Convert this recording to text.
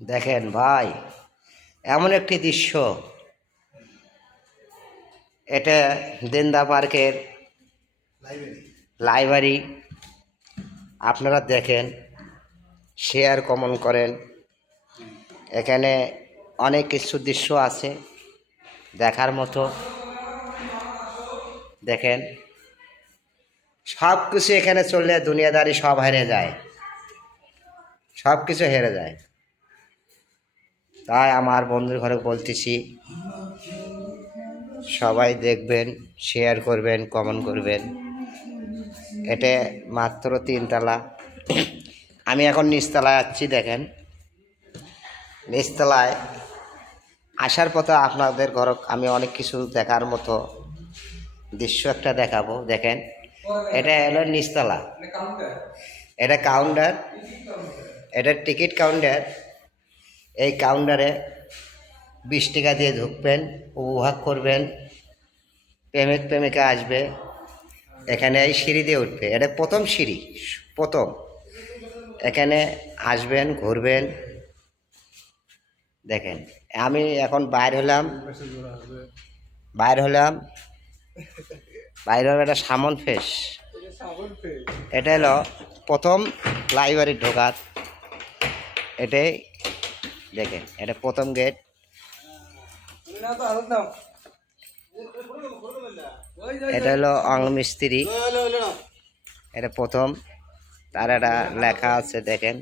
দেখেন ভাই, এমন একটি দৃশ্য। এটা দেন্দা পার্কের লাইব্রেরি। আপনারা দেখেন, শেয়ার কমেন্ট করেন। এখানে অনেক কিছু দৃশ্য আছে দেখার মতো। দেখেন, সব কিছু এখানে চললে দুনিয়াদারি সব হেরে যায়, সব কিছু হেরে যায়। তাই আমার বন্ধুর ঘরে বলতেছি, সবাই দেখবেন, শেয়ার করবেন, কমেন্ট করবেন। এটা মাত্র 3 তলা। আমি এখন নিচতলায় যাচ্ছি। দেখেন, নিচতলায় আসার পথে আপনাদের ঘর আমি অনেক কিছু দেখার মতো দৃশ্য একটা দেখাবো। দেখেন, এটা হলো নিচতলা। এটা কাউন্টার, এটা টিকিট কাউন্টার। এই কাউন্টারে 20 টাকা দিয়ে ঢুকবেন, উপভোগ করবেন। প্রেমিক প্রেমিকা আসবে, এখানে এই সিঁড়ি দিয়ে উঠবে। এটা প্রথম সিঁড়ি, প্রথম। এখানে আসবেন, ঘুরবেন। দেখেন, আমি এখন বাইর হলাম, এটা সামন ফেস। এটা হলো প্রথম লাইব্রেরি ঢোকার। এটাই দেখেন, এটা প্রথম গেট। এটা হলো অঙ্গ মিস্ত্রি। এটা প্রথম, তার একটা লেখা আছে দেখেন।